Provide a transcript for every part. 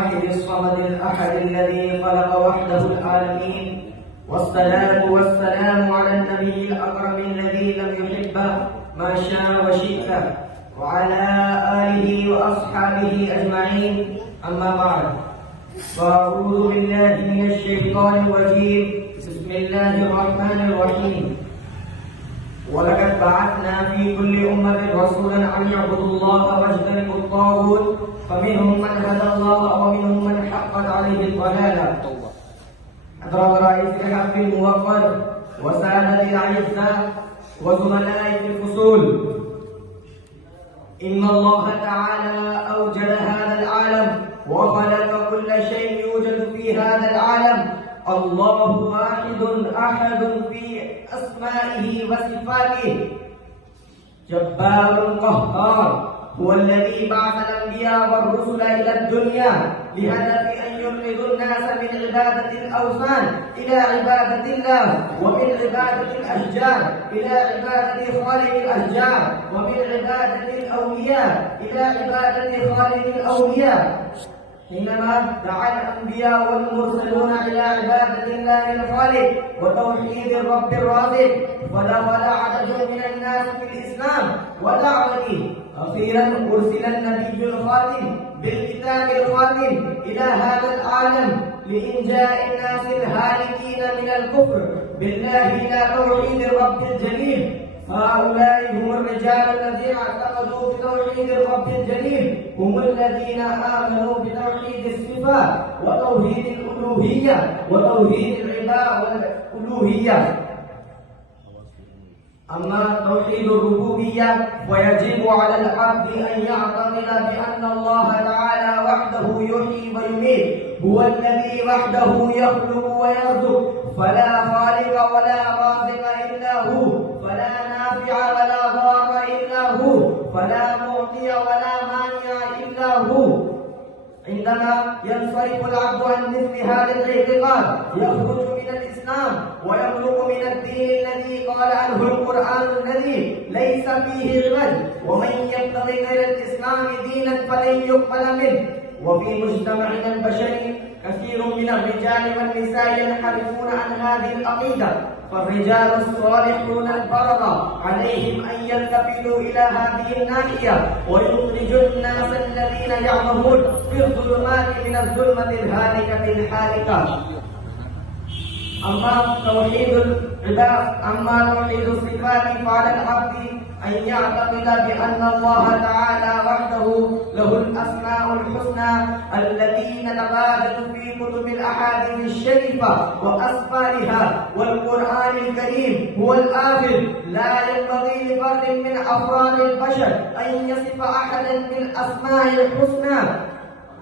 الواحد الصمد الأحد الذي خلق وحده العالمين، والصلاة والسلام على النبي الأكرم الذي لم يحبه ما شاء وشئت، وعلى آله وأصحابه أجمعين. أما بعد، فأعوذ بالله من الشيطان الرجيم. بسم الله الرحمن الرحيم. ولقد بعثنا في كل أمة رسولا أن يعبدوا الله واجتنبوا الطاغوت، فمنهم من هدى الله ومنهم من حقت عليه الضلالة. حضرات رئيس الحق الموقر وسادة الأعزاء وزملاء في الفصول، إن الله تعالى أوجد هذا العالم وخلق كل شيء يوجد في هذا العالم. الله واحد أحد في أسمائه وصفاته، جبار قهار، هو الذي بعث الأنبياء والرسل إلى الدنيا بهدف أن ينقذوا الناس من عبادة الأوثان إلى عبادة الله، ومن عبادة الأشجار إلى عبادة خالق الأشجار، ومن عبادة الأولياء إلى عبادة خالق الأولياء. حينما دعا الأنبياء والمرسلون إلى عبادة الله الخالق وتوحيد الرب الرازق، فدخل عدد من الناس في الإسلام ودعوته. أخيرا أرسل النبي الخاتم بالكتاب الخاتم إلى هذا العالم لإنجاء الناس الهالكين من الكفر بالله إلى توحيد الرب الجليل. هؤلاء هم الرجال الذين اعتقدوا بتوحيد الرب الجليل، هم الذين آمنوا بتوحيد الصفات وتوحيد الألوهية وتوحيد العبادة والألوهية. أما توحيد الربوبية فيجب على العبد أن يعتقد بأن الله تعالى وحده يحيي ويميت، هو الذي وحده يخلق ويرزق، فلا خالق ولا رازق إلا هو، فلا نافع ولا ضار إلا هو، فلا معطي ولا مانع إلا هو. عندما ينصرف العبد عن مثل هذا الاعتقاد يخرج من الإسلام ويخلق من الدين الذي قال عنه القرآن الذي ليس فيه عوج، ومن يبتغي غير الإسلام دينا فلن يقبل منه. وفي مجتمعنا البشري كثير من الرجال والنساء ينحرفون عن هذه العقيدة، فالرجال الصالحون البررة عليهم أن يلتفتوا إلى هذه الناحية ويخرجوا الناس الذين يعمهون في الظلمات من الظلمة الهالكة الحالكة. أما توحيد الصفات فعلى العبد أن يعتقد بأن الله تعالى وحده له الأسماء الحسنى التي نتواجد في كتب الأحاديث الشريفة وأسفارها، والقرآن الكريم هو الآخر. لا ينبغي لفرد من أفراد البشر أن يصف أحدا بالأسماء الحسنى،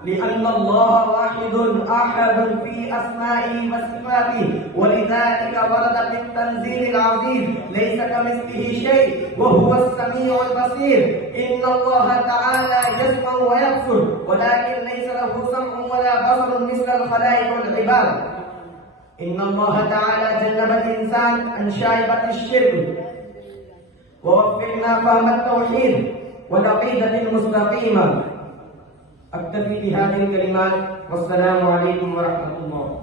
لأن الله واحد أحد في أسمائه وصفاته، ولذلك ورد في التنزيل العظيم ليس كمثله شيء وهو السميع البصير. إن الله تعالى يسمع ويبصر، ولكن ليس له سمع ولا بصر مثل الخلائق والعباد. إن الله تعالى جنب الإنسان عن شائبة الشرك، ووفقنا فهم التوحيد والعقيدة المستقيمة. أكتفي بهذه الكلمات، والسلام عليكم ورحمة الله.